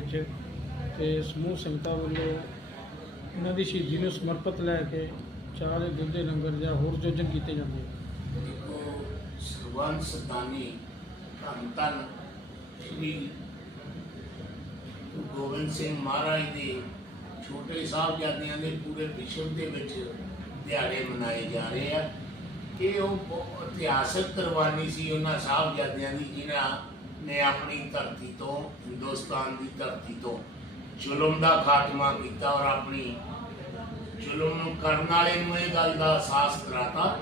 ਵਿੱਚ ਤੇ ਸਮੂਹ ਸੰਗਤਾਂ ਵੱਲੋਂ ਉਹਨਾਂ ਦੀ ਸ਼ਹੀਦੀ ਨੂੰ ਸਮਰਪਿਤ ਲੈ ਕੇ ਚਾਹ ਦੇ ਦੁੱਧ ਦੇ ਲੰਗਰ ਜਾਂ ਹੋਰ ਯੋਜਨ ਕੀਤੇ ਜਾਂਦੇ ਆ। ਦੇਖੋ ਧੰਨ ਧੰਨ ਸ੍ਰੀ ਗੁਰੂ ਗੋਬਿੰਦ ਸਿੰਘ ਮਹਾਰਾਜ ਦੇ ਛੋਟੇ ਸਾਹਿਬਜ਼ਾਦਿਆਂ ਦੇ ਪੂਰੇ ਵਿਸ਼ਵ ਦੇ ਵਿੱਚ ਦਿਹਾੜੇ ਮਨਾਏ ਜਾ ਰਹੇ ਆ। ਇਹ ਉਹ ਬਹੁ- ਇਤਿਹਾਸਕ ਕੁਰਬਾਨੀ ਸੀ ਉਹਨਾਂ ਸਾਹਿਬਜ਼ਾਦਿਆਂ ਦੀ, ਜਿਨ੍ਹਾਂ ਨੇ ਆਪਣੀ ਧਰਤੀ ਤੋਂ, ਹਿੰਦੁਸਤਾਨ ਦੀ ਧਰਤੀ ਤੋਂ ਜ਼ੁਲਮ ਦਾ ਖਾਤਮਾ ਕੀਤਾ ਔਰ ਆਪਣੀ ਜ਼ੁਲਮ ਨੂੰ ਕਰਨ ਵਾਲੇ ਨੂੰ ਇਹ ਗੱਲ ਦਾ ਅਹਿਸਾਸ ਕਰਾਤਾ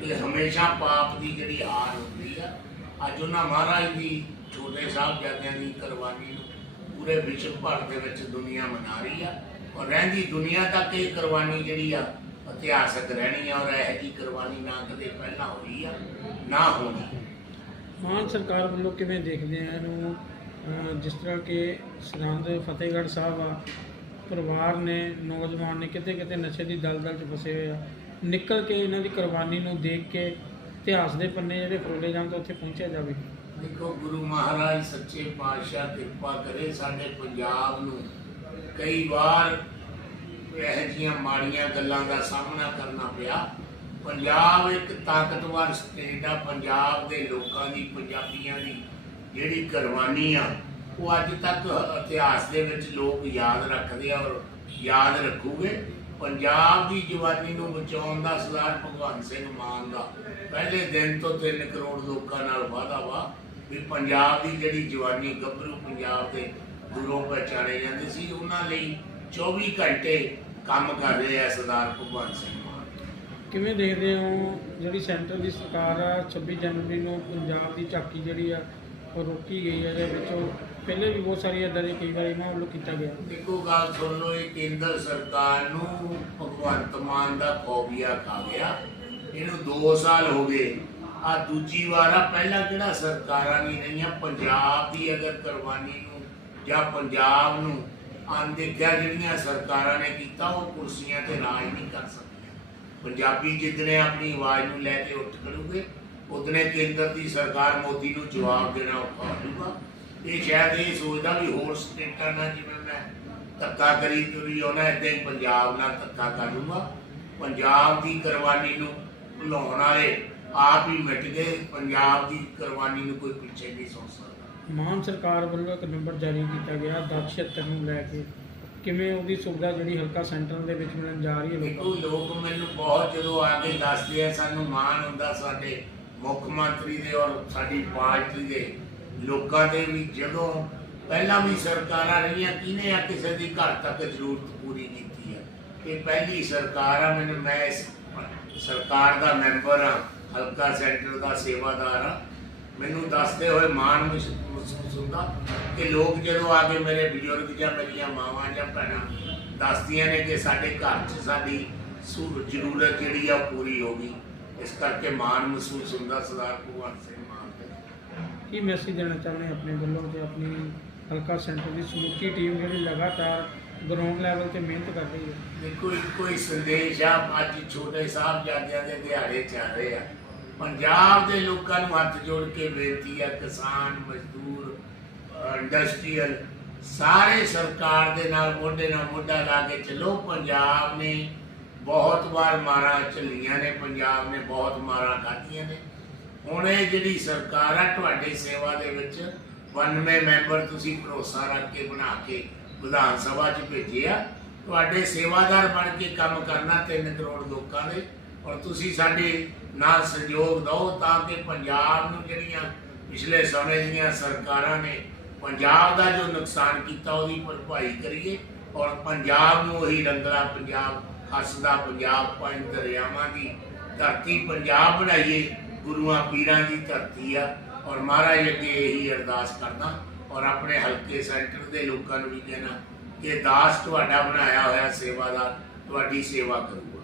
ਕਿ ਹਮੇਸ਼ਾ ਪਾਪ ਦੀ ਜਿਹੜੀ ਹਾਰ ਹੁੰਦੀ ਆ, ਅੱਜ ਉਹਨਾਂ ਮਹਾਰਾਜ ਦੀ ਛੋਟੇ ਸਾਹਿਬਜ਼ਾਦਿਆਂ ਦੀ ਕੁਰਬਾਨੀ ਨੂੰ ਪੂਰੇ ਵਿਸ਼ਵ ਭਰ ਦੇ ਵਿੱਚ ਦੁਨੀਆ ਮਨਾ ਰਹੀ ਆ ਔਰ ਰਹਿੰਦੀ ਦੁਨੀਆ ਤੱਕ ਇਹ ਕੁਰਬਾਨੀ ਜਿਹੜੀ ਆ ਇਤਿਹਾਸਕ ਰਹਿਣੀ ਆ ਔਰ ਇਹ ਜੀ ਕੁਰਬਾਨੀ ਨਾ ਕਦੇ ਪਹਿਲਾਂ ਹੋਈ ਆ, ਨਾ ਹੋਣੀ। ਮਾਨ ਸਰਕਾਰ ਵੱਲੋਂ ਕਿਵੇਂ ਦੇਖਦੇ ਆ ਇਹਨੂੰ? ਜਿਸ ਤਰ੍ਹਾਂ ਕਿ ਸਰਹੰਦ ਫਤਿਹਗੜ੍ਹ ਸਾਹਿਬ ਆ, ਪਰਿਵਾਰ ਨੇ, ਨੌਜਵਾਨ ਨੇ ਕਿਤੇ ਕਿਤੇ ਨਸ਼ੇ ਦੀ ਦਲਦਲ 'ਚ ਫਸੇ ਹੋਏ ਆ। ਨਿਕਲ ਕੇ ਇਹਨਾਂ ਦੀ ਕੁਰਬਾਨੀ ਨੂੰ ਦੇਖ ਕੇ ਇਤਿਹਾਸ ਦੇ ਪੰਨੇ ਜਿਹੜੇ ਫਰੋਲੇ ਜਾਣ ਤਾਂ ਉੱਥੇ ਪਹੁੰਚਿਆ ਜਾਵੇ। ਦੇਖੋ, ਗੁਰੂ ਮਹਾਰਾਜ ਸੱਚੇ ਪਾਤਸ਼ਾਹ ਕਿਰਪਾ ਕਰੇ ਸਾਡੇ ਪੰਜਾਬ ਨੂੰ। ਕਈ ਵਾਰ ਇਹ ਜੀਆਂ ਮਾੜੀਆਂ ਗੱਲਾਂ ਦਾ ਸਾਹਮਣਾ ਕਰਨਾ ਪਿਆ। ਪੰਜਾਬ ਇੱਕ ਤਾਕਤਵਰ ਸਟੇਟ ਆ, ਪੰਜਾਬ ਦੇ ਲੋਕਾਂ ਦੀ, ਪੰਜਾਬੀਆਂ ਦੀ ਜਿਹੜੀ ਕੁਰਬਾਨੀ ਆ, ਉਹ ਅੱਜ ਤੱਕ ਇਤਿਹਾਸ ਦੇ ਵਿੱਚ ਲੋਕ ਯਾਦ ਰੱਖਦੇ ਆ ਔਰ ਯਾਦ ਰੱਖੂਗੇ। ਪੰਜਾਬ ਦੀ ਜਵਾਨੀ ਨੂੰ ਬਚਾਉਣ ਦਾ ਸਰਦਾਰ ਭਗਵੰਤ ਸਿੰਘ ਮਾਨ ਦਾ ਪਹਿਲੇ ਦਿਨ ਤੋਂ 3 ਕਰੋੜ ਲੋਕਾਂ ਨਾਲ ਵਾਅਦਾ ਵਾ ਵੀ ਪੰਜਾਬ ਦੀ ਜਿਹੜੀ ਜਵਾਨੀ ਗੱਭਰੂ ਪੰਜਾਬ ਦੇ ਦੂਰੋਂ ਪਹਿਚਾਣੇ ਜਾਂਦੇ ਸੀ, ਉਹਨਾਂ ਲਈ 24 ਘੰਟੇ ਕੰਮ ਕਰ ਰਹੇ ਆ ਸਰਦਾਰ ਭਗਵੰਤ ਸਿੰਘ ਮਾਨ। ਕਿਵੇਂ ਦੇਖਦੇ ਹੋ ਜਿਹੜੀ ਸੈਂਟਰ ਦੀ ਸਰਕਾਰ ਆ 26 ਜਨਵਰੀ ਨੂੰ ਪੰਜਾਬ ਦੀ ਝਾਕੀ ਜਿਹੜੀ ਆ, ਉਹ ਰੋਕੀ ਗਈ ਹੈ ਇਹਦੇ ਵਿੱਚੋਂ ਪਹਿਲੇ ਵੀ ਬਹੁਤ ਸਾਰੀ ਇਦਾਂ ਦੀ ਕਈ ਵਾਰ ਇਹਨਾਂ ਵੱਲੋਂ ਕੀਤਾ ਗਿਆ? ਦੇਖੋ, ਗੱਲ ਸੁਣ ਲਓ ਇਹ ਕੇਂਦਰ ਸਰਕਾਰ ਨੂੰ ਭਗਵੰਤ ਮਾਨ ਦਾ ਖੌਫੀਆ ਖਾ ਗਿਆ। ਇਹਨੂੰ 2 ਸਾਲ ਹੋ ਗਏ। ਆ ਦੂਜੀ ਵਾਰ ਆ, ਪਹਿਲਾਂ ਕਿਹੜਾ ਸਰਕਾਰਾਂ ਨਹੀਂ ਰਹੀਆਂ? ਪੰਜਾਬ ਦੀ ਅਗਰ ਕੁਰਬਾਨੀ ਨੂੰ ਜਾਂ ਪੰਜਾਬ ਨੂੰ ਅਣਦੇਖਿਆ ਜਿਹੜੀਆਂ ਸਰਕਾਰਾਂ ਨੇ ਕੀਤਾ, ਉਹ ਕੁਰਸੀਆਂ ਤੇ ਰਾਜ ਨਹੀਂ ਕਰ ਸਕਦਾ ਪੰਜਾਬੀ ਜਿੱਦਣੇ ਆਪਣੀ ਆਵਾਜ਼ ਨੂੰ ਲੈ ਕੇ ਉੱਠ ਖੜੂਗੇ ਉਦਨੇ ਕੇਂਦਰ ਦੀ ਸਰਕਾਰ ਮੋਦੀ ਨੂੰ ਜਵਾਬ ਦੇਣਾ ਔਖਾ ਹੋ ਇਹ ਸ਼ਾਇਦ ਇਹ ਸੋਚਦਾ ਵੀ ਹੋਰ ਸਟੇਟਾਂ ਨਾਲ ਜਿਵੇਂ ਮੈਂ ਧੱਕਾ ਕਰੀ ਤੁਰੀ ਉਹਨਾਂ ਏਦਾਂ ਹੀ ਪੰਜਾਬ ਨਾਲ ਧੱਕਾ ਕਰ ਲੂੰਗਾ ਪੰਜਾਬ ਦੀ ਕੁਰਬਾਨੀ ਨੂੰ ਭੁਲਾਉਣ ਵਾਲੇ ਆਪ ਹੀ ਮਿਟ ਗਏ, ਪੰਜਾਬ ਦੀ ਕੁਰਬਾਨੀ ਨੂੰ ਕੋਈ ਪਿੱਛੇ ਨਹੀਂ ਸੋਚ ਸਕਦਾ। ਮਾਨ ਸਰਕਾਰ ਵੱਲੋਂ ਇੱਕ ਨੰਬਰ ਜਾਰੀ ਕੀਤਾ ਗਿਆ 1076 ਨੂੰ ਲੈ ਕੇ। ਕਿਵੇਂ ਉਹਦੀ ਸੁਵਿਧਾ ਜਿਹੜੀ ਹਲਕਾ ਸੈਂਟਰ ਦੇ ਵਿੱਚ ਮਿਲਣ ਜਾ ਰਹੀ ਹੈ ਲੋਕਾਂ ਦੇਖੋ ਲੋਕ ਮੈਨੂੰ ਬਹੁਤ ਜਦੋਂ ਆ ਕੇ ਦੱਸਦੇ ਆ ਸਾਨੂੰ ਮਾਣ ਹੁੰਦਾ ਸਾਡੇ ਮੁੱਖ ਮੰਤਰੀ ਦੇ ਔਰ ਸਾਡੀ ਪਾਰਟੀ ਦੇ। ਲੋਕਾਂ ਦੇ ਵੀ ਜਦੋਂ ਪਹਿਲਾਂ ਵੀ ਸਰਕਾਰਾਂ ਰਹੀਆਂ ਕਿਹਨੇ ਆ ਕਿਸੇ ਦੀ ਘਰ ਤੱਕ ਜ਼ਰੂਰਤ ਪੂਰੀ ਕੀਤੀ ਹੈ ਇਹ ਪਹਿਲੀ ਸਰਕਾਰ ਆ ਮੈਨੂੰ ਮੈਂ ਇਸ ਸਰਕਾਰ ਦਾ ਮੈਂਬਰ ਆ ਹਲਕਾ ਸੈਂਟਰ ਦਾ ਸੇਵਾਦਾਰ ਆ। ਮੈਨੂੰ ਦੱਸਦੇ ਹੋਏ ਮਾਣ ਮਹਿਸੂਸ ਹੁੰਦਾ ਕਿ ਲੋਕ ਜਦੋਂ ਆ ਕੇ ਮੇਰੇ ਬਜ਼ੁਰਗ ਜਾਂ ਮੇਰੀਆਂ ਮਾਵਾਂ ਜਾਂ ਭੈਣਾਂ ਦੱਸਦੀਆਂ ਨੇ ਕਿ ਸਾਡੇ ਘਰ 'ਚ ਸਾਡੀ ਜ਼ਰੂਰਤ ਜਿਹੜੀ ਆ ਪੂਰੀ ਹੋ ਗਈ। ਇਸ ਕਰਕੇ ਮਾਣ ਮਹਿਸੂਸ ਹੁੰਦਾ ਸਰਦਾਰ ਭਗਵੰਤ ਸਿੰਘ ਮਾਨ ਤੇ। ਕੀ ਮੈਸੇਜ ਦੇਣਾ ਚਾਹੁੰਦੇ ਆਪਣੇ ਵੱਲੋਂ ਤੇ ਆਪਣੀ ਹਲਕਾ ਸੈਂਟਰ ਦੀ ਸਮੁੱਚੀ ਟੀਮ ਜਿਹੜੀ ਲਗਾਤਾਰ ਗਰਾਊਂਡ ਲੈਵਲ ਤੇ ਮਿਹਨਤ ਕਰ ਰਹੀ ਹੈ? ਦੇਖੋ ਇੱਕੋ ਹੀ ਸੰਦੇਸ਼ ਆ ਅੱਜ ਛੋਟੇ ਸਾਹਿਬਜ਼ਾਦਿਆਂ ਦੇ ਦਿਹਾੜੇ ਚੱਲ ਰਹੇ ਆ। ਪੰਜਾਬ ਦੇ ਲੋਕਾਂ ਨੂੰ ਹੱਥ ਜੋੜ ਕੇ ਬੇਨਤੀ ਆ, ਕਿਸਾਨ, ਮਜ਼ਦੂਰ ਇੰਡਸਟਰੀਅਲ ਸਾਰੇ ਸਰਕਾਰ ਦੇ ਨਾਲ, ਮੋਢੇ ਨਾਲ ਮੋਢਾ ਲਾ ਕੇ ਚੱਲੋ। ਪੰਜਾਬ ਨੇ ਬਹੁਤ ਵਾਰ ਮਾਰਾਂ ਝੱਲੀਆਂ ਨੇ, ਪੰਜਾਬ ਨੇ ਬਹੁਤ ਮਾਰਾਂ ਖਾਧੀਆਂ ਨੇ। ਹੁਣ ਇਹ ਜਿਹੜੀ ਸਰਕਾਰ ਆ, ਤੁਹਾਡੀ ਸੇਵਾ ਦੇ ਵਿੱਚ 92 ਮੈਂਬਰ ਤੁਸੀਂ ਭਰੋਸਾ ਰੱਖ ਕੇ ਬਣਾ ਕੇ ਵਿਧਾਨ ਸਭਾ 'ਚ ਭੇਜੇ ਆ। ਤੁਹਾਡੇ ਸੇਵਾਦਾਰ ਬਣ ਕੇ ਕੰਮ ਕਰਨਾ 3 ਕਰੋੜ ਲੋਕਾਂ ਦੇ। ਔਰ ਤੁਸੀਂ ਸਾਡੇ ਨਾਲ ਸਹਿਯੋਗ ਦਿਓ ਤਾਂ ਕਿ ਪੰਜਾਬ ਨੂੰ ਜਿਹੜੀਆਂ ਪਿਛਲੇ ਸਮੇਂ ਦੀਆਂ ਸਰਕਾਰਾਂ ਨੇ ਪੰਜਾਬ ਦਾ ਜੋ ਨੁਕਸਾਨ ਕੀਤਾ, ਉਹਦੀ ਭਰਪਾਈ ਕਰੀਏ ਔਰ ਪੰਜਾਬ ਨੂੰ ਉਹੀ ਰੰਗਲਾ ਪੰਜਾਬ, ਹੱਸਦਾ ਪੰਜਾਬ, ਪੰਜ ਦਰਿਆਵਾਂ ਦੀ ਧਰਤੀ ਪੰਜਾਬ ਬਣਾਈਏ, ਗੁਰੂਆਂ ਪੀਰਾਂ ਦੀ ਧਰਤੀ ਆ। ਔਰ ਮਹਾਰਾਜ ਅੱਗੇ ਇਹੀ ਅਰਦਾਸ ਕਰਦਾ ਔਰ ਆਪਣੇ ਹਲਕੇ ਸੈਂਟਰ ਦੇ ਲੋਕਾਂ ਨੂੰ ਵੀ ਕਹਿਣਾ ਕਿ ਦਾਸ ਤੁਹਾਡਾ ਬਣਾਇਆ ਹੋਇਆ ਸੇਵਾਦਾਰ ਤੁਹਾਡੀ ਸੇਵਾ ਕਰੂਗਾ